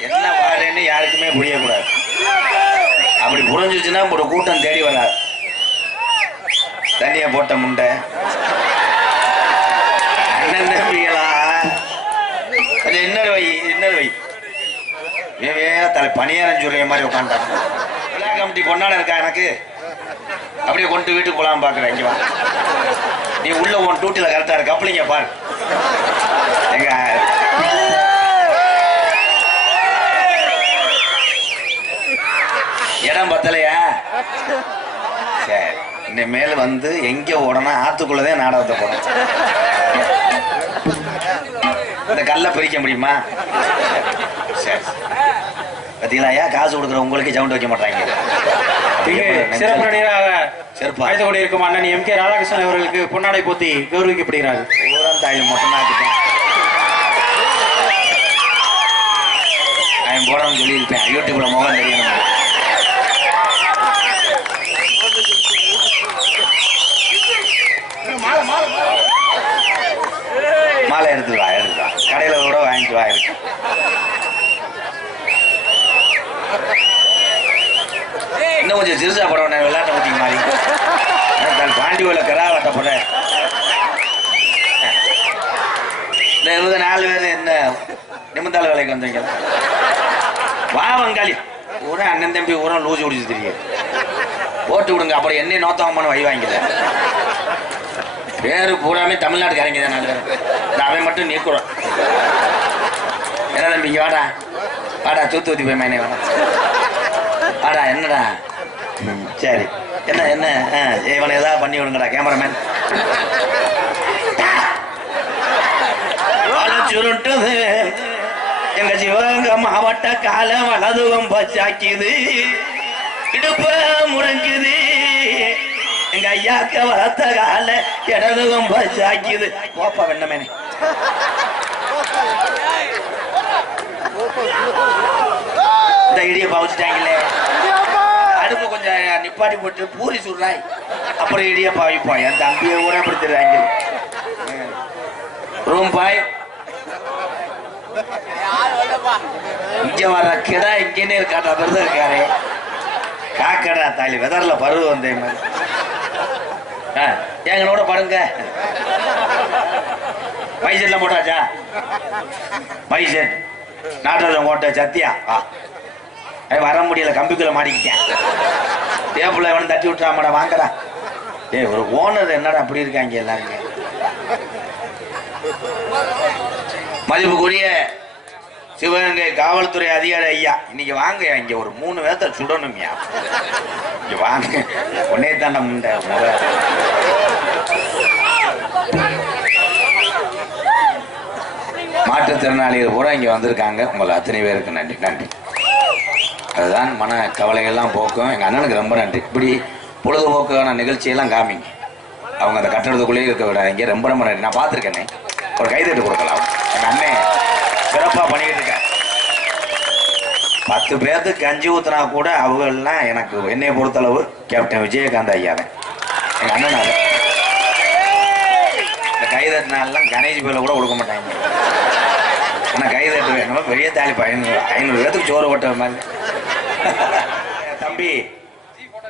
என்ன பாடுன்னு யாருக்குமே புரியக்கூடாது. அப்படி புரிஞ்சிச்சுன்னா ஒரு கூட்டம் தேடி வராது. தண்ணிய போட்ட முண்டை. அண்ணன் தம்பிகளா அது இன்னொரு வை இன்னொரு வை? தலை பணியாரம் சொல்லிய மாதிரி உட்காந்துட்டான் விழா கமிட்டி கொண்டாட இருக்கா எனக்கு? அப்படியே கொண்டு வீட்டுக்கு போலாம் பாக்குறேன் இங்க வா. நீ உள்ள உன் டூட்டில கரெக்டா இருக்கு கப்பலிங்க பாரு. எங்க இடம் பத்தலையா? சரி இனிமேல் வந்து எங்க ஓடணும் ஆத்துக்குள்ளதே நாடகத்தை போடணும். இந்த கல்லை பிரிக்க முடியுமா? சரி. பார்த்தீங்களா ஐயா காசு கொடுக்குற உங்களுக்கு சவுண்ட் வைக்க மாட்டாங்க? சிறப்பு நடிகராக செருப்பா அழைத்து கொண்டிருக்கும் அண்ணன் எம் கே ராதாகிருஷ்ணன் அவர்களுக்கு பொன்னாடை போத்தி கௌரவிக்கப்படுகிறார். ஊரம் தாயில் மட்டும் ஆக்கிட்டேன். அவன் போடணும்னு சொல்லியிருப்பேன். யூடியூப்ல முகம் தெரியணும் மாலை எடுத்து வா எடுத்து வா கடையில கூட வாங்கிட்டு வா இருக்கு இன்னும் கொஞ்சம் சிறுசா போட விளையாட்ட முட்டி மாதிரி நான் பாண்டி சாப்பிட. இவங்க நாலு பேர் என்ன? நிமிந்தாள் வேலைக்கு வந்தீங்க. வா வங்காளி. ஊரே அண்ணன் தம்பி ஊரம் லூசி குடிச்சு தெரியும் போட்டு விடுங்க அப்புறம் என்ன நோத்தவமான வை வாங்கில பேரு பூராமே தமிழ்நாட்டுக்காரங்க தான் நாலு பேர் அவன் மட்டும் நீக்குறோம் என்ன தம்பி இங்க வாடா. வாடா தூத்து ஊத்தி போய் மேனே வாடா. வாடா என்னடா? ம், சரி. என்ன என்ன? இவனை ஏதாவது பண்ணி விடுங்கடா கேமராமேன் சுருட்டுது. எங்க சிவகங்க மாவட்ட கால வலதுகம் பச்சாக்கிது. இடுப்ப முடங்குது. எங்க ஐயாக்க வளர்த்த கால இடதுகம் பச்சாக்கிது. கோப்பா வெண்ணமேனே இந்த இடிய பவிச்சிட்டாங்களே அடுப்பு நிப்பாட்டி போட்டு பூரி சுடுறாய். அப்புறம் இடிய பாவிப்போம் என் தம்பியை கூட படுத்துறாங்க ரூம் பாய். இங்க வர்ற கிடா இங்கேனே இருக்காட்டா தான் இருக்காரு. காக்கடா தாலி. வெதர்ல பருவம் வந்தே மாதிரி எங்களோட படுங்க. பைசெட்ல போட்டாச்சா? பைசெட் நாட்டோட ஓட்ட சத்தியா? வர முடியல. கம்பிக்குள்ள மாட்டிக்கிட்டேன். டேபிள் எவனும் தட்டி விட்டுறாமடா வாங்கடா. ஏய் ஒரு ஓனர் என்னடா அப்படி இருக்காங்க எல்லாருங்க மதிப்புக்குரிய சிவகங்கை காவல்துறை அதிகாரி ஐயா இன்னைக்கு வாங்க இங்க ஒரு மூணு பேர்த்த சுடணும்யா. இங்க வாங்க. உன்னே தான் முண்டை முதல்ல. மாற்றுத்திறனாளிகள் பூரா இங்க வந்திருக்காங்க. உங்களை அத்தனை பேருக்கு நன்றி நன்றி. அதுதான் மன கவலைகள்லாம் போக்கும். எங்கள் அண்ணனுக்கு ரொம்ப நன்றி. இப்படி பொழுதுபோக்கான நிகழ்ச்சியெல்லாம் காமிங்க. அவங்க அந்த கட்டடத்துக்குள்ளேயே இருக்க விடாதீங்க. ரொம்ப ரொம்ப நன்றி. நான் பார்த்துருக்கேனே. ஒரு கைதட்டு கொடுக்கலாம். எங்கள் அண்ணன் சிறப்பாக பண்ணிக்கிட்டு இருக்கேன் பத்து பேர்த்துக்கு கஞ்சி ஊத்துனா கூட அவங்கெல்லாம் எனக்கு என்னை பொறுத்தளவு கேப்டன் விஜயகாந்த் ஐயா தான் எங்க அண்ணன் அது. இந்த கைதட்டினாலாம் கணேஷ் பேரில் கூட கொடுக்க மாட்டாங்க. ஆனால் கைதட்டு வேணும் பெரிய தாலி ஐநூறு ஐநூறு பேர்த்துக்கு சோறு ஓட்டுற மாதிரி. தம்பி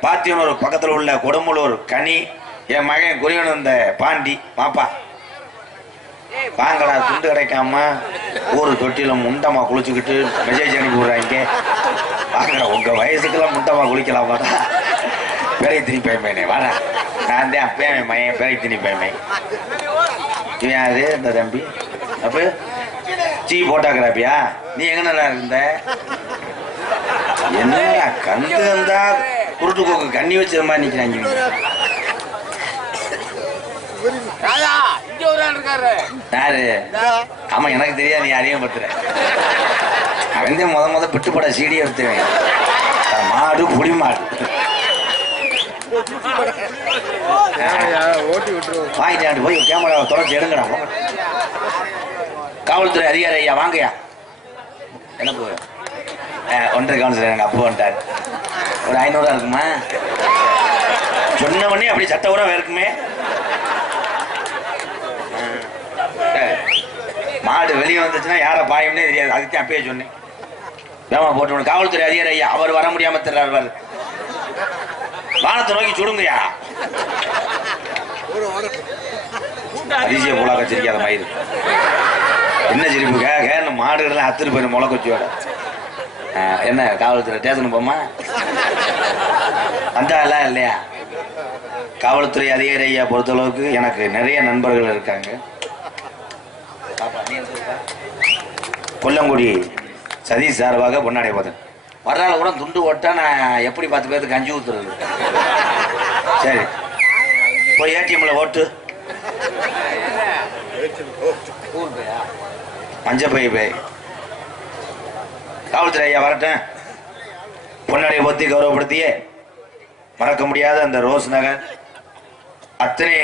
பாத்தியனூர் பக்கத்துல உள்ள கொடுமலூர் கனி என் மகன் குறிவன் இந்த பாண்டி மாப்பா வாங்கடா துண்டு கிடைக்காம ஊரு தொட்டில முண்டமா குளிச்சுக்கிட்டு மெசேஜ் அனுப்பி விடுறாங்க. வாங்கடா உங்க வயசுக்கெல்லாம் முண்டமா குளிக்கலாமாடா பெரிய திணி பயமேனே வாடா. நான் தான் அவன் மயன் பெரிய திணி பயமே இவன் யாரு இந்த தம்பி? அப்ப டீ போட்டோகிராஃபியா நீ எங்கடா இருந்த? என்ன கந்து வந்தா குருட்டு கோக்கு கண்ணி வச்சது மாதிரி நிக்கிறாங்க இவங்க. ராஜா இங்க ஒரு ஆள் இருக்காரு. யாரு? ஆமா எனக்கு தெரியாது நீ யாரையும் பத்துற. அவன் தான் முத முத பிட்டு போட சீடியை எடுத்துவேன் மாடு புடி மாடு. வாங்கிட்டாண்டு போய் கேமராவை தொடர்ச்சி எடுங்கடா. காவல்துறை அதிகாரி ஐயா வாங்கய்யா. என்ன போ ஒன்றரை கவுன்சிலர் எனக்கு அப்போ வந்துட்டார். ஒரு ஐநூறுவா இருக்குமா? சொன்ன உடனே அப்படி சட்ட உரம் இருக்குமே மாடு வெளியே வந்துச்சுன்னா யாரை பாயம்னே தெரியாது. அதுக்கு அப்பயே சொன்னேன். ஏமா போட்டு காவல்துறை அதிகாரி ஐயா அவர் வர முடியாம தெரியாரு வானத்தை நோக்கி சுடுங்கய்யா. அதிசய புலா சிரிக்காத மயிறு என்ன சிரிப்பு கே கேன்னு மாடுகள்லாம் அத்துரு போயிடும் முளை கொச்சியோட என்ன காவல்துறை ஸ்டேஷன் போமா? வந்தா இல்லையா? காவல்துறை அதிகாரி ஐயா பொறுத்தளவுக்கு எனக்கு நிறைய நண்பர்கள் இருக்காங்க. கொல்லங்குடி சதீஷ் சார்பாக பொன்னாடை போதன். வரலாறு கூட துண்டு ஓட்டா நான் எப்படி பத்து பேருக்கு கஞ்சி ஊத்துறது? சரி. போய் ஏடிஎம்ல ஓட்டு. மஞ்சள் பை பை காவல்துறை ஐயா வரட்டேன். பொன்னடை போத்தி கௌரவப்படுத்தியே மறக்க முடியாத அந்த ரோஸ் நகர். அத்தனை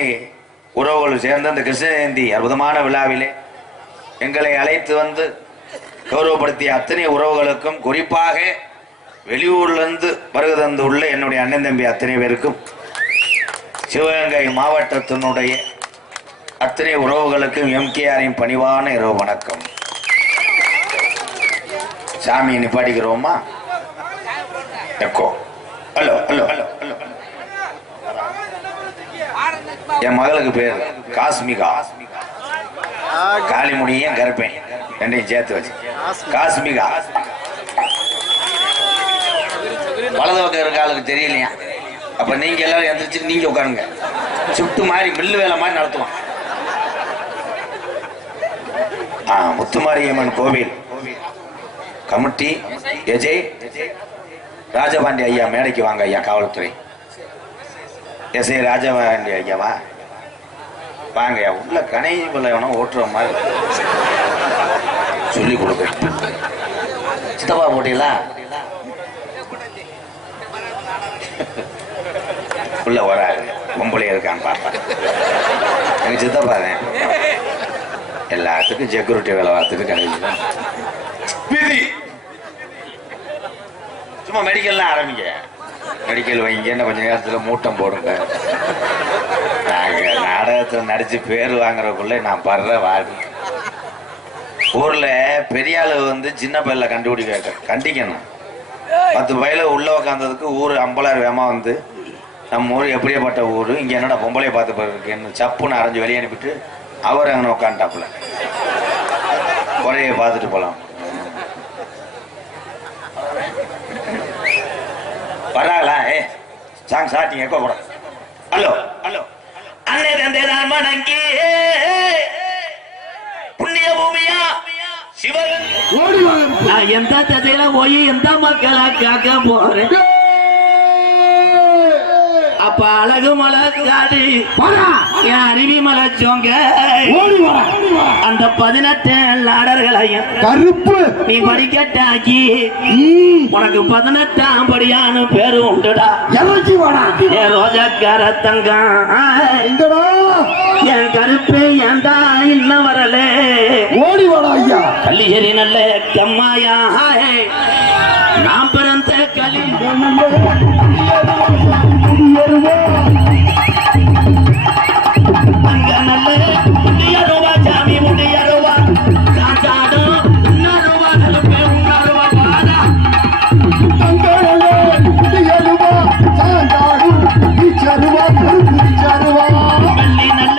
உறவுகள் சேர்ந்த அந்த கிருஷ்ண ஜெயந்தி அற்புதமான விழாவிலே எங்களை அழைத்து வந்து கௌரவப்படுத்திய அத்தனை உறவுகளுக்கும் குறிப்பாக வெளியூர்லேருந்து வருகை தந்துள்ள என்னுடைய அண்ணன் தம்பி அத்தனை பேருக்கும் சிவகங்கை மாவட்டத்தினுடைய அத்தனை உறவுகளுக்கும் எம்கேஆரின் பணிவான இரவு வணக்கம். சாமியை நிப்பாட்டிக்கிறோமா? Echo hello hello hello hello. என் மகளுக்கு பேர் காஸ்மிகா காளிமுடியும் கருப்பேன்? ரெண்டையும் சேர்த்து வச்சு. காஸ்மிகா வலது பக்கம் இருக்க ஆளுக்கு தெரியலையா? அப்ப நீங்க எல்லாரும் எந்திரிச்சு நீங்க உட்காருங்க. சுட்டு மாதிரி மில்லு வேலை மாதிரி நடத்துவான். ஆ முத்துமாரியம்மன் கோவில். கமிட்டி எஜய் ராஜபாண்டி ஐயா மேடைக்கு வாங்க ஐயா காவல்துறை. எஸ்ஐ ராஜபாண்டி ஐயாவா வாங்க ஐயா உள்ள கணேஜி பிள்ளை ஓட்டுற மாதிரி. சொல்லி கொடுக்க சித்தப்பா போட்டீங்களா? உள்ள வராது பொம்பளை இருக்கான்னு பாப்பா. எங்க சித்தப்பா தான். எல்லாத்துக்கும் செக்யூரிட்டி வேலை பார்த்துட்டு கணேஜி தான். விதி. சும்மா மெடிக்கல்லாம் ஆரம்பிங்க. மெடிக்கல் வைங்கன்னு கொஞ்சம் நேரத்தில் மூட்டம் போடுங்க. நாங்கள் நாடகத்தில் நடித்து பேர் வாங்குறதுக்குள்ளே நான் படுற வாடி ஊரில் பெரிய ஆளு வந்து சின்ன பையல கண்டுபிடிக்க கண்டிக்கணும். பத்து பயில உள்ளே உக்காந்ததுக்கு ஊர் அம்பலார் வேமா வந்து நம்ம ஊர் எப்படியாப்பட்ட ஊர் இங்கே என்னடா பொம்பளையை பார்த்து போயிருக்கேன்னு சப்புன்னு அரைஞ்சு வெளியே அனுப்பிட்டு அவர் அங்கே உட்காந்துட்டாப்புல குறைய பார்த்துட்டு போகலாம் வராங்களா ஏ சாங் ஸ்டார்டிங் எக்கோ கூட ஹலோ ஹலோ அன்னை தந்தை தான் வணங்கி புண்ணிய பூமியா சிவன் நான் எந்த திசையில போய் எந்த மக்களை காக்க போறேன் அப்ப அழகு மலை காடு என் அருவி மலை சோங்க அந்த பதினெட்டு லாடர்களையும் கருப்பு. நீ படிக்கட்டாக்கி. உனக்கு பதினெட்டாம் படியான்னு பேரு உண்டுடா. என் ரோஜாக்கார தங்கம் என் கருப்பு ஏண்டா இன்னும் வரல? ஓடி வாடா ஐயா. கல்லியரி நல்ல கம்மாயா. நான் பிறந்த கலி